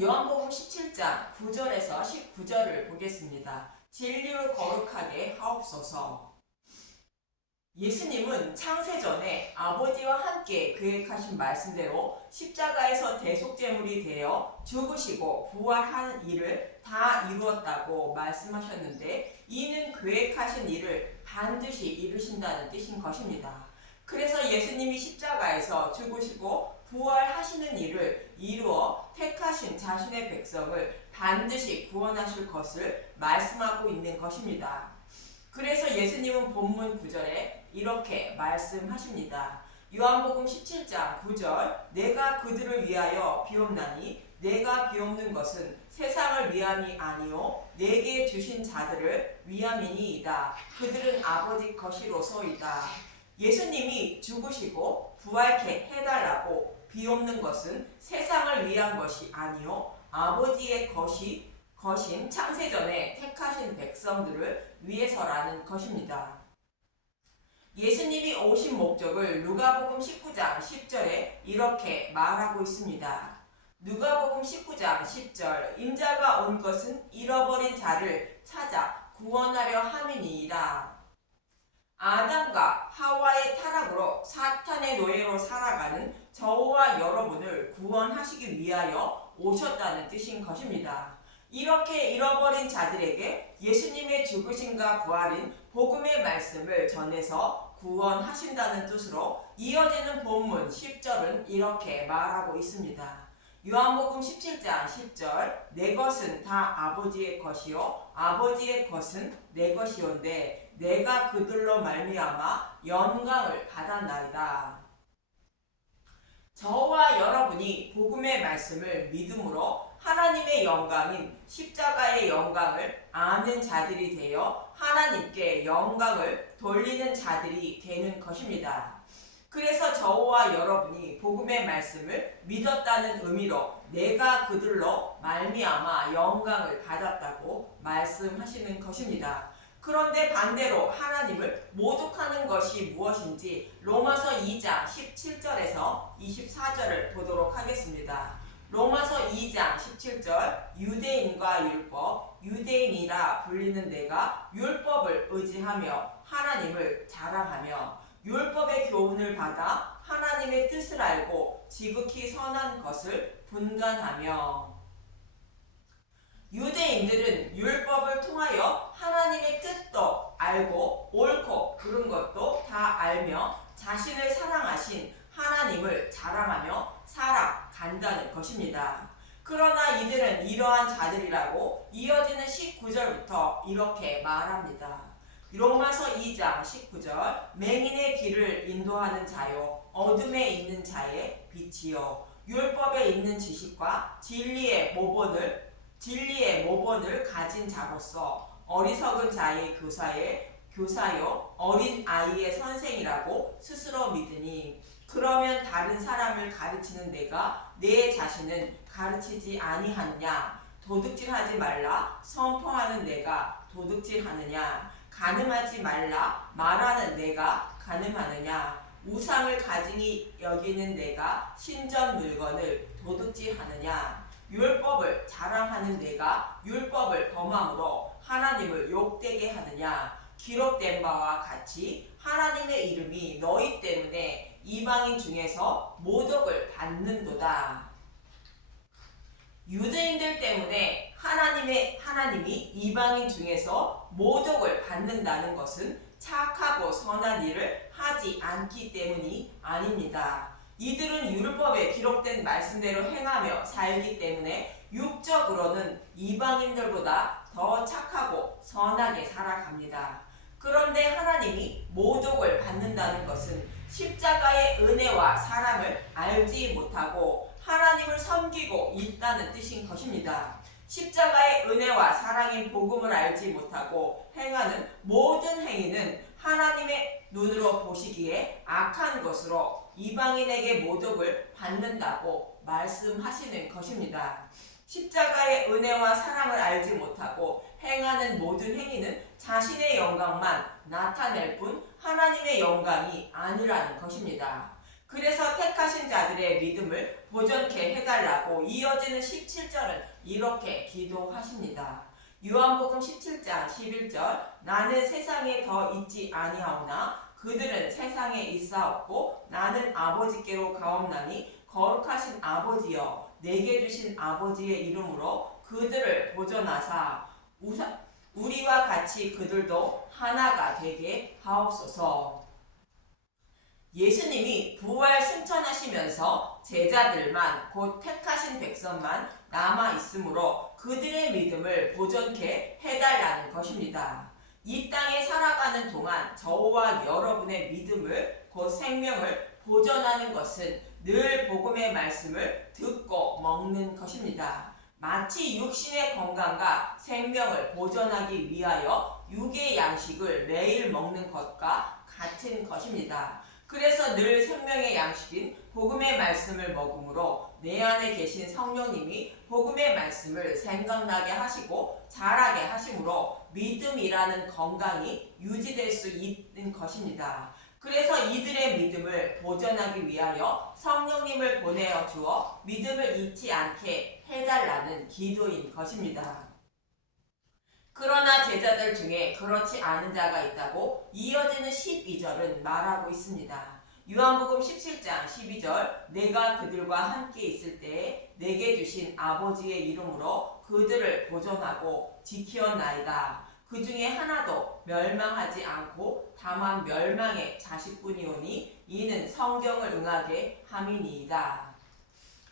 오늘은 요한복음 17장 9절에서 19절을 보겠습니다. 진리로 거룩하게 하옵소서. 예수님은 창세전에 아버지와 함께 계획하신 말씀대로 십자가에서 대속제물이 되어 죽으시고 부활하는 일을 다 이루었다고 말씀하셨는데, 이는 계획하신 일을 반드시 이루신다는 뜻인 것입니다. 그래서 예수님이 십자가에서 죽으시고 부활하시는 일을 이루어 택하신 자신의 백성을 반드시 구원하실 것을 말씀하고 있는 것입니다. 그래서 예수님은 본문 9절에 이렇게 말씀하십니다. 요한복음 17장 9절, 내가 그들을 위하여 비옵나니 내가 비옵는 것은 세상을 위함이 아니요 내게 주신 자들을 위함이니이다. 그들은 아버지 것이로소이다. 예수님이 죽으시고 부활케 해달라고 비옵는 것은 세상을 위한 것이 아니요 아버지의 것인 창세전에 택하신 백성들을 위해서라는 것입니다. 예수님이 오신 목적을 누가복음 19장 10절에 이렇게 말하고 있습니다. 누가복음 19장 10절, 인자가 온 것은 잃어버린 자를 찾아 구원하려 함이니이다. 아담과 하와의 타락으로 사탄의 노예로 살아가는 저와 여러분을 구원하시기 위하여 오셨다는 뜻인 것입니다. 이렇게 잃어버린 자들에게 예수님의 죽으심과 부활인 복음의 말씀을 전해서 구원하신다는 뜻으로 이어지는 본문 10절은 이렇게 말하고 있습니다. 요한복음 17장 10절, 내 것은 다 아버지의 것이요 아버지의 것은 내 것이온데 내가 그들로 말미암아 영광을 받았나이다. 저와 여러분이 복음의 말씀을 믿음으로 하나님의 영광인 십자가의 영광을 아는 자들이 되어 하나님께 영광을 돌리는 자들이 되는 것입니다. 그래서 저와 여러분이 복음의 말씀을 믿었다는 의미로 내가 그들로 말미암아 영광을 받았다고 말씀하시는 것입니다. 그런데 반대로 하나님을 모독하는 것이 무엇인지 로마서 2장 17절에서 24절을 보도록 하겠습니다. 로마서 2장 17절, 유대인과 율법, 유대인이라 불리는 내가 율법을 의지하며 하나님을 자랑하며 율법의 교훈을 받아 하나님의 뜻을 알고 지극히 선한 것을 분간하며. 유대인들은 율법을 통하여 하나님의 뜻도 알고 옳고 그른 것도 다 알며 자신을 사랑하신 하나님을 자랑하며 살아간다는 것입니다. 그러나 이들은 이러한 자들이라고 이어지는 19절부터 이렇게 말합니다. 로마서 2장 19절, 맹인의 길을 인도하는 자요 어둠에 있는 자의 빛이요 율법에 있는 지식과 진리의 모본을 가진 자로서 어리석은 자의 교사요 어린 아이의 선생이라고 스스로 믿으니, 그러면 다른 사람을 가르치는 내가 내 자신은 가르치지 아니하느냐? 도둑질하지 말라 선포하는 내가 도둑질하느냐? 간음하지 말라 말하는 내가 간음하느냐? 우상을 가증히 여기는 내가 신전 물건을 도둑질하느냐? 율법을 자랑하는 내가 율법을 범함으로 하나님을 욕되게 하느냐? 기록된 바와 같이 하나님의 이름이 너희 때문에 이방인 중에서 모독을 받는도다. 유대인들 때문에 하나님이 이방인 중에서 모독을 받는다는 것은 착하고 선한 일을 하지 않기 때문이 아닙니다. 이들은 율법에 기록된 말씀대로 행하며 살기 때문에 육적으로는 이방인들보다 더 착하고 선하게 살아갑니다. 그런데 하나님이 모독을 받는다는 것은 십자가의 은혜와 사랑을 알지 못하고 하나님을 섬기고 있다는 뜻인 것입니다. 십자가의 은혜와 사랑인 복음을 알지 못하고 행하는 모든 행위는 하나님의 눈으로 보시기에 악한 것으로 이방인에게 모독을 받는다고 말씀하시는 것입니다. 십자가의 은혜와 사랑을 알지 못하고 행하는 모든 행위는 자신의 영광만 나타낼 뿐 하나님의 영광이 아니라는 것입니다. 그래서 택하신 자들의 믿음을 보존케 해달라고 이어지는 17절은 이렇게 기도하십니다. 요한복음 17장 11절 나는 세상에 더 있지 아니하오나 그들은 세상에 있사옵고 나는 아버지께로 가옵나니 거룩하신 아버지여 내게 주신 아버지의 이름으로 그들을 보존하사 우리와 같이 그들도 하나가 되게 하옵소서. 예수님이 부활 승천하시면서 제자들만 곧 택하신 백성만 남아 있으므로 그들의 믿음을 보존케 해달라는 것입니다. 이 땅에 살아가는 동안 저와 여러분의 믿음을 곧 생명을 보존하는 것은 늘 복음의 말씀을 듣고 먹는 것입니다. 마치 육신의 건강과 생명을 보존하기 위하여 육의 양식을 매일 먹는 것과 같은 것입니다. 그래서 늘 생명의 양식인 복음의 말씀을 먹음으로 내 안에 계신 성령님이 복음의 말씀을 생각나게 하시고 자라게 하심으로 믿음이라는 건강이 유지될 수 있는 것입니다. 그래서 이들의 믿음을 보존하기 위하여 성령님을 보내어 주어 믿음을 잊지 않게 해달라는 기도인 것입니다. 그러나 제자들 중에 그렇지 않은 자가 있다고 이어지는 12절은 말하고 있습니다. 요한복음 17장 12절 내가 그들과 함께 있을 때에 내게 주신 아버지의 이름으로 그들을 보존하고 지키었나이다. 그 중에 하나도 멸망하지 않고 다만 멸망의 자식뿐이오니 이는 성경을 응하게 함이니이다.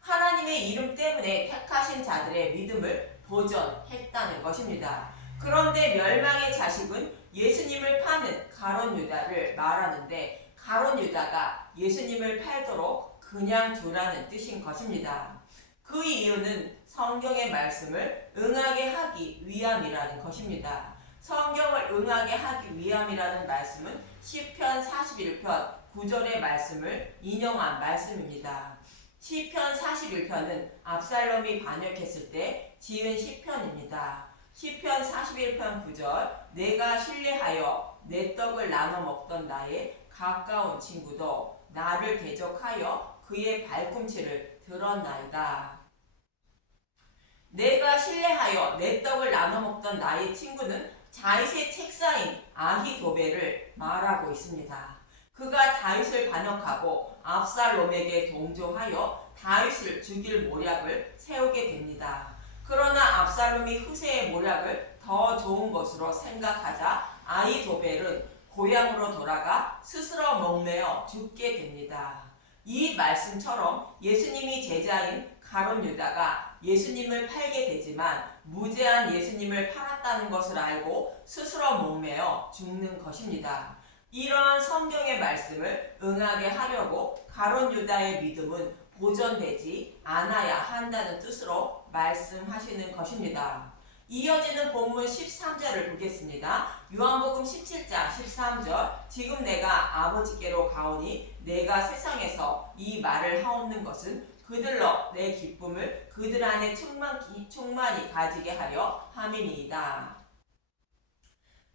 하나님의 이름 때문에 택하신 자들의 믿음을 보존했다는 것입니다. 그런데 멸망의 자식은 예수님을 파는 가룟 유다를 말하는데 가룟 유다가 예수님을 팔도록 그냥 두라는 뜻인 것입니다. 그 이유는 성경의 말씀을 응하게 하기 위함이라는 것입니다. 성경을 응하게 하기 위함이라는 말씀은 시편 41편 9절의 말씀을 인용한 말씀입니다. 시편 41편은 압살롬이 반역했을 때 지은 시편입니다. 시편 41편 9절 내가 신뢰하여 내 떡을 나눠 먹던 나의 가까운 친구도 나를 대적하여 그의 발꿈치를 들었나이다. 내가 신뢰하여 내 떡을 나눠 먹던 나의 친구는 다윗의 책사인 아히도벨을 말하고 있습니다. 그가 다윗을 반역하고 압살롬에게 동조하여 다윗을 죽일 모략을 세우게 됩니다. 그러나 압살롬이 후세의 모략을 더 좋은 것으로 생각하자 아히도벨은 고향으로 돌아가 스스로 목매어 죽게 됩니다. 이 말씀처럼 예수님이 제자인 가룟 유다가 예수님을 팔게 되지만 무죄한 예수님을 팔았다는 것을 알고 스스로 목매어 죽는 것입니다. 이러한 성경의 말씀을 응하게 하려고 가룟 유다의 믿음은 보존되지 않아야 한다는 뜻으로 말씀하시는 것입니다. 이어지는 본문 13절을 보겠습니다. 요한복음 17장 13절 지금 내가 아버지께로 가오니 내가 세상에서 이 말을 하옵는 것은 그들로 내 기쁨을 그들 안에 충만히 가지게 하려 함이니이다.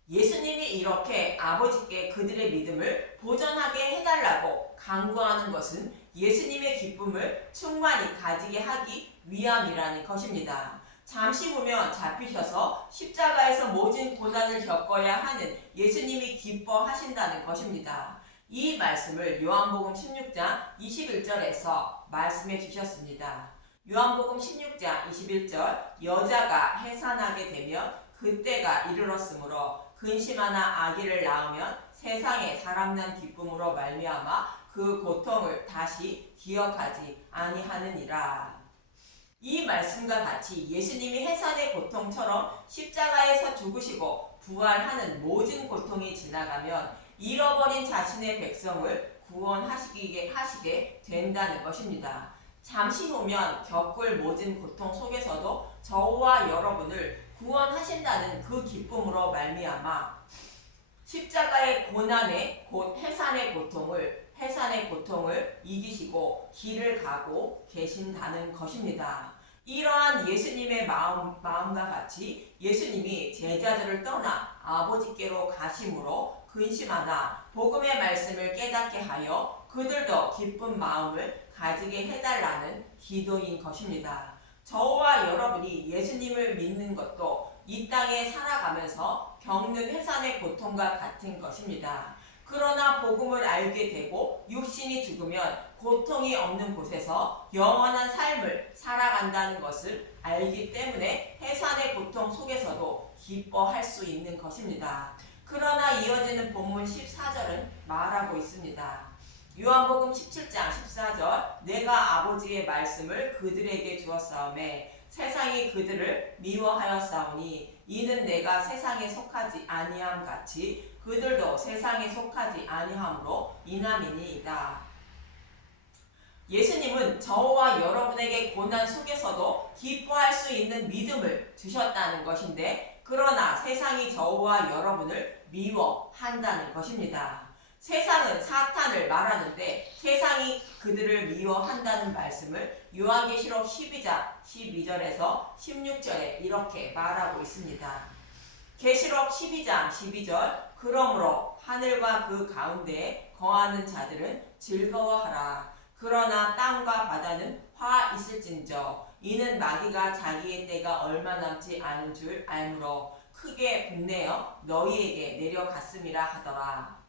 예수님이 이렇게 아버지께 그들의 믿음을 보존하게 해달라고 간구하는 것은 예수님의 기쁨을 충만히 가지게 하기 위함이라는 것입니다. 잠시 후면 잡히셔서 십자가에서 모진 고난을 겪어야 하는 예수님이 기뻐하신다는 것입니다. 이 말씀을 요한복음 16장 21절에서 말씀해 주셨습니다. 요한복음 16장 21절 여자가 해산하게 되면 그때가 이르렀으므로 근심하나 아기를 낳으면 세상에 사람난 기쁨으로 말미암아 그 고통을 다시 기억하지 아니하느니라. 이 말씀과 같이 예수님이 해산의 고통처럼 십자가에서 죽으시고 부활하는 모든 고통이 지나가면 잃어버린 자신의 백성을 구원하시게 된다는 것입니다. 잠시 후면 겪을 모든 고통 속에서도 저와 여러분을 구원하신다는 그 기쁨으로 말미암아 십자가의 고난의 곧 해산의 고통을 이기시고 길을 가고 계신다는 것입니다. 이러한 예수님의 마음과 같이 예수님이 제자들을 떠나 아버지께로 가심으로 근심하나 복음의 말씀을 깨닫게 하여 그들도 기쁜 마음을 가지게 해달라는 기도인 것입니다. 저와 여러분이 예수님을 믿는 것도 이 땅에 살아가면서 겪는 해산의 고통과 같은 것입니다. 그러나 복음을 알게 되고 육신이 죽으면 고통이 없는 곳에서 영원한 삶을 살아간다는 것을 알기 때문에 해산의 고통 속에서도 기뻐할 수 있는 것입니다. 그러나 이어지는 본문 14절은 말하고 있습니다. 요한복음 17장 14절 내가 아버지의 말씀을 그들에게 주었사오매 세상이 그들을 미워하였사오니 이는 내가 세상에 속하지 아니함 같이 그들도 세상에 속하지 아니함으로 인함이니이다. 예수님은 저와 여러분에게 고난 속에서도 기뻐할 수 있는 믿음을 주셨다는 것인데 그러나 세상이 저와 여러분을 미워한다는 것입니다. 세상은 사탄을 말하는데 세상이 그들을 미워한다는 말씀을 요한계시록 12장 12절에서 16절에 이렇게 말하고 있습니다. 계시록 12장 12절 그러므로 하늘과 그 가운데에 거하는 자들은 즐거워하라. 그러나 땅과 바다는 화 있을진저 이는 마귀가 자기의 때가 얼마 남지 않은 줄 알므로 크게 분내어 너희에게 내려갔음이라 하더라.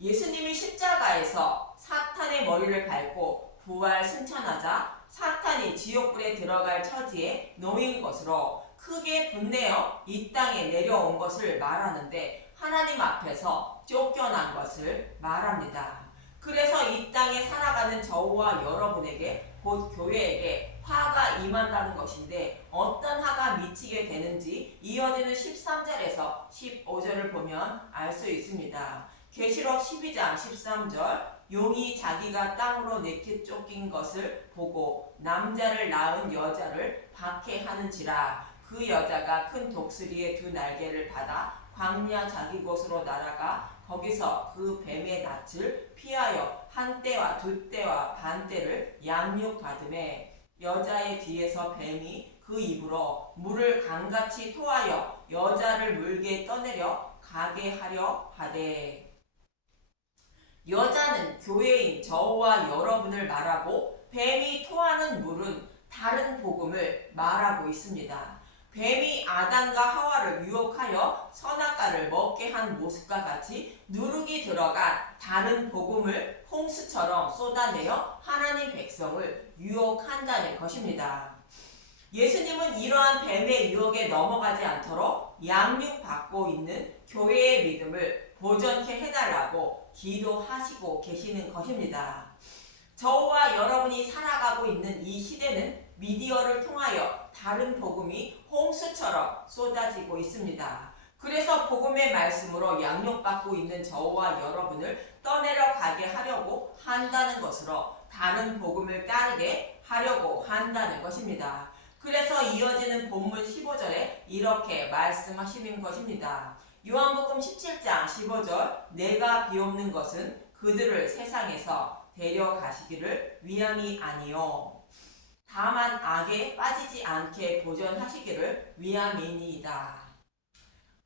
예수님이 십자가에서 사탄의 머리를 밟고 부활 승천하자 사탄이 지옥불에 들어갈 처지에 놓인 것으로 크게 분내어 이 땅에 내려온 것을 말하는데 하나님 앞에서 쫓겨난 것을 말합니다. 그래서 이 땅에 살아가는 저와 여러분에게 곧 교회에게 화가 임한다는 것인데 어떤 화가 미치게 되는지 이어지는 13절에서 15절을 보면 알 수 있습니다. 계시록 12장 13절 용이 자기가 땅으로 내게 쫓긴 것을 보고 남자를 낳은 여자를 박해하는지라 그 여자가 큰 독수리의 두 날개를 받아 광야 자기 곳으로 날아가 거기서 그 뱀의 낯을 피하여 한 때와 두 때와 반 때를 양육받음에 여자의 뒤에서 뱀이 그 입으로 물을 강같이 토하여 여자를 물게 떠내려 가게 하려 하되 여자는 교회인 저와 여러분을 말하고 뱀이 토하는 물은 다른 복음을 말하고 있습니다. 뱀이 아담과 하와를 유혹하여 선악과를 먹게 한 모습과 같이 누룩이 들어간 다른 복음을 홍수처럼 쏟아내어 하나님 백성을 유혹한다는 것입니다. 예수님은 이러한 뱀의 유혹에 넘어가지 않도록 양육받고 있는 교회의 믿음을 보존케 해달라고 기도하시고 계시는 것입니다. 저와 여러분이 살아가고 있는 이 시대는 미디어를 통하여 다른 복음이 홍수처럼 쏟아지고 있습니다. 그래서 복음의 말씀으로 양육받고 있는 저와 여러분을 떠내려가게 하려고 한다는 것으로 다른 복음을 따르게 하려고 한다는 것입니다. 그래서 이어지는 본문 15절에 이렇게 말씀하시는 것입니다. 요한복음 17장 15절 내가 비옵는 것은 그들을 세상에서 데려가시기를 위함이 아니요 다만 악에 빠지지 않게 보존하시기를 위함이니이다.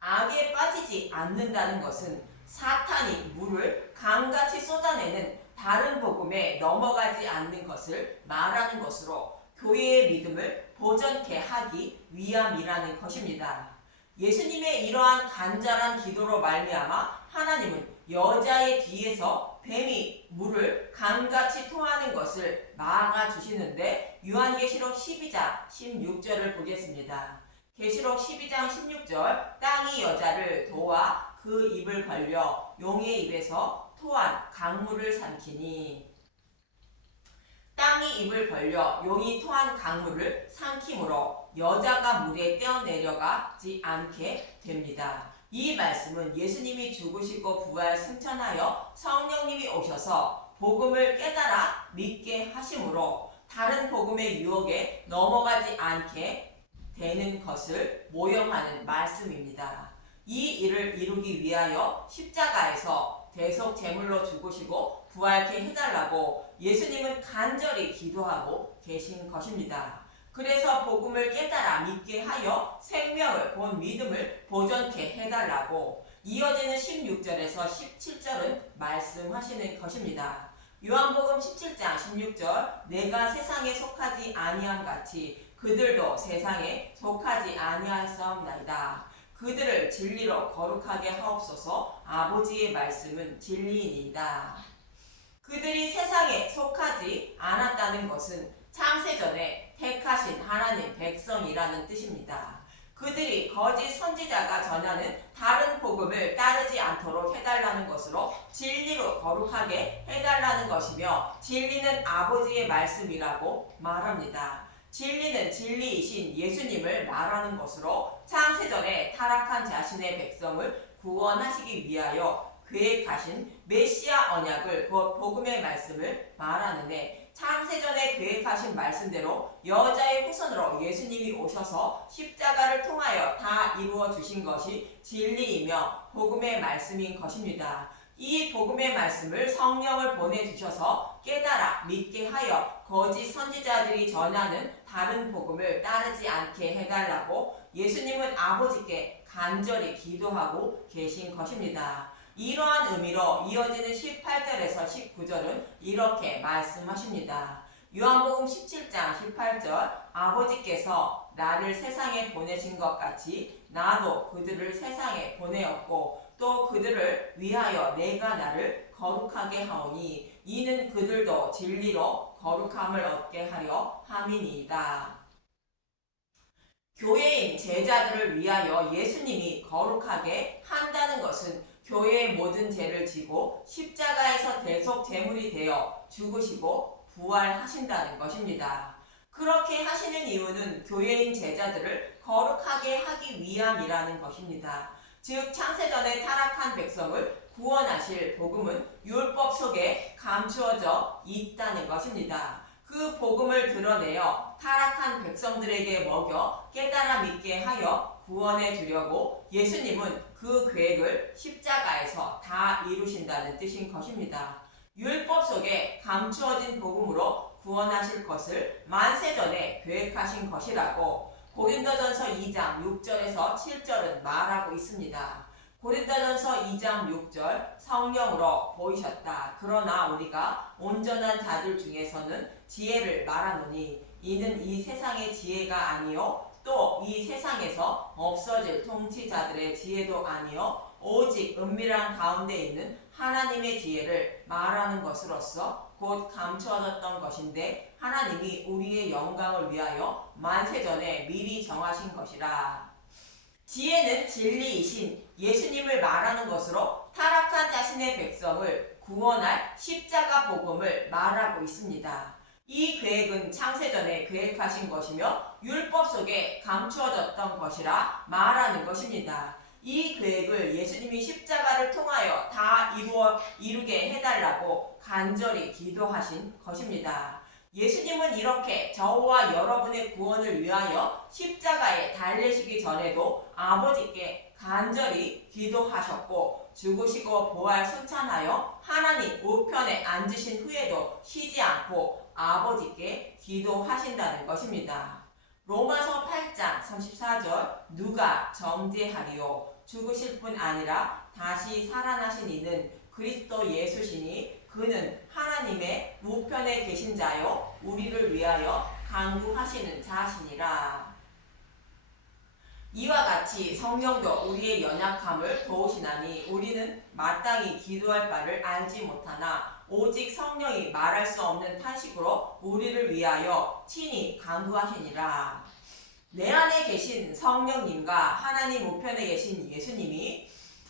악에 빠지지 않는다는 것은 사탄이 물을 강같이 쏟아내는 다른 복음에 넘어가지 않는 것을 말하는 것으로 교회의 믿음을 보존케 하기 위함이라는 것입니다. 예수님의 이러한 간절한 기도로 말미암아 하나님은 여자의 뒤에서 뱀이 물을 강같이 토하는 것을 막아주시는데 요한계시록 12장 16절을 보겠습니다. 계시록 12장 16절 땅이 여자를 도와 그 입을 벌려 용의 입에서 토한 강물을 삼키니 땅이 입을 벌려 용이 토한 강물을 삼킴으로 여자가 물에 뛰어내려가지 않게 됩니다. 이 말씀은 예수님이 죽으시고 부활 승천하여 성령님이 오셔서 복음을 깨달아 믿게 하심으로 다른 복음의 유혹에 넘어가지 않게 되는 것을 모형하는 말씀입니다. 이 일을 이루기 위하여 십자가에서 대속 제물로 죽으시고 부활케 해달라고 예수님은 간절히 기도하고 계신 것입니다. 그래서 복음을 깨달아 믿게 하여 생명을 본 믿음을 보존케 해달라고 이어지는 16절에서 17절은 말씀하시는 것입니다. 요한복음 17장 16절 내가 세상에 속하지 아니함 같이 그들도 세상에 속하지 아니하였사옵나이다. 그들을 진리로 거룩하게 하옵소서. 아버지의 말씀은 진리이니이다. 그들이 세상에 속하지 않았다는 것은 창세전에 택하신 하나님 백성이라는 뜻입니다. 그들이 거짓 선지자가 전하는 다른 복음을 따르지 않도록 해달라는 것으로 진리로 거룩하게 해달라는 것이며 진리는 아버지의 말씀이라고 말합니다. 진리는 진리이신 예수님을 말하는 것으로 창세전에 타락한 자신의 백성을 구원하시기 위하여 계획하신 메시아 언약을 곧 복음의 말씀을 말하는데 창세전에 계획하신 말씀대로 여자의 후손으로 예수님이 오셔서 십자가를 통하여 다 이루어 주신 것이 진리이며 복음의 말씀인 것입니다. 이 복음의 말씀을 성령을 보내주셔서 깨달아 믿게 하여 거짓 선지자들이 전하는 다른 복음을 따르지 않게 해달라고 예수님은 아버지께 간절히 기도하고 계신 것입니다. 이러한 의미로 이어지는 18절에서 19절은 이렇게 말씀하십니다. 요한복음 17장 18절 아버지께서 나를 세상에 보내신 것 같이 나도 그들을 세상에 보내었고 또 그들을 위하여 내가 나를 거룩하게 하오니 이는 그들도 진리로 거룩함을 얻게 하려 함이니이다. 교회인 제자들을 위하여 예수님이 거룩하게 한다는 것은 교회의 모든 죄를 지고 십자가에서 대속 제물이 되어 죽으시고 부활하신다는 것입니다. 그렇게 하시는 이유는 교회인 제자들을 거룩하게 하기 위함이라는 것입니다. 즉 창세전에 타락한 백성을 구원하실 복음은 율법 속에 감추어져 있다는 것입니다. 그 복음을 드러내어 타락한 백성들에게 먹여 깨달아 믿게 하여 구원해 주려고 예수님은 그 계획을 십자가에서 다 이루신다는 뜻인 것입니다. 율법 속에 감추어진 복음으로 구원하실 것을 만세전에 계획하신 것이라고 고린도전서 2장 6절에서 7절은 말하고 있습니다. 고린도전서 2장 6절 성령으로 보이셨다. 그러나 우리가 온전한 자들 중에서는 지혜를 말하노니 이는 이 세상의 지혜가 아니요 또 이 세상에서 없어질 통치자들의 지혜도 아니요 오직 은밀한 가운데 있는 하나님의 지혜를 말하는 것으로서 곧 감추어졌던 것인데 하나님이 우리의 영광을 위하여 만세전에 미리 정하신 것이라. 지혜는 진리이신 예수님을 말하는 것으로 타락한 자신의 백성을 구원할 십자가 복음을 말하고 있습니다. 이 계획은 창세전에 계획하신 것이며 율법 속에 감추어졌던 것이라 말하는 것입니다. 이 계획을 예수님이 십자가를 통하여 다 이루게 해달라고 간절히 기도하신 것입니다. 예수님은 이렇게 저와 여러분의 구원을 위하여 십자가에 달리시기 전에도 아버지께 간절히 기도하셨고 죽으시고 부활 승천하여 하나님 우편에 앉으신 후에도 쉬지 않고 아버지께 기도하신다는 것입니다. 로마서 8장 34절 누가 정죄하리요 죽으실 뿐 아니라 다시 살아나신 이는 그리스도 예수시니 그는 하나님의 우편에 계신 자요 우리를 위하여 간구하시는 자시니라. 이와 같이 성령도 우리의 연약함을 도우시나니 우리는 마땅히 기도할 바를 알지 못하나 오직 성령이 말할 수 없는 탄식으로 우리를 위하여 친히 간구하시니라. 내 안에 계신 성령님과 하나님 우편에 계신 예수님이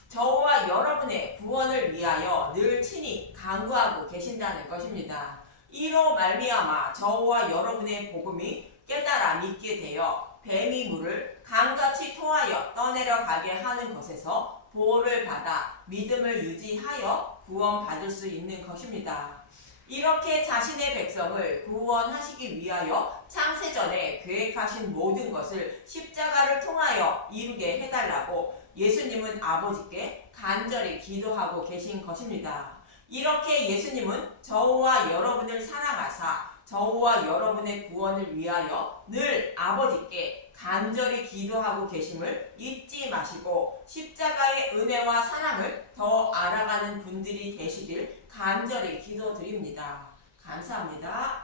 저와 여러분의 구원을 위하여 늘 친히 간구하고 계신다는 것입니다. 이로 말미암아 저와 여러분의 복음이 깨달아 믿게 되어 뱀이 물을 강같이 토하여 떠내려가게 하는 것에서 보호를 받아 믿음을 유지하여 구원받을 수 있는 것입니다. 이렇게 자신의 백성을 구원하시기 위하여 창세전에 계획하신 모든 것을 십자가를 통하여 이루게 해달라고 예수님은 아버지께 간절히 기도하고 계신 것입니다. 이렇게 예수님은 저와 여러분을 사랑하사 저와 여러분의 구원을 위하여 늘 아버지께 간절히 기도하고 계심을 잊지 마시고 십자가의 은혜와 사랑을 더 알아가는 분들이 되시길 간절히 기도드립니다. 감사합니다.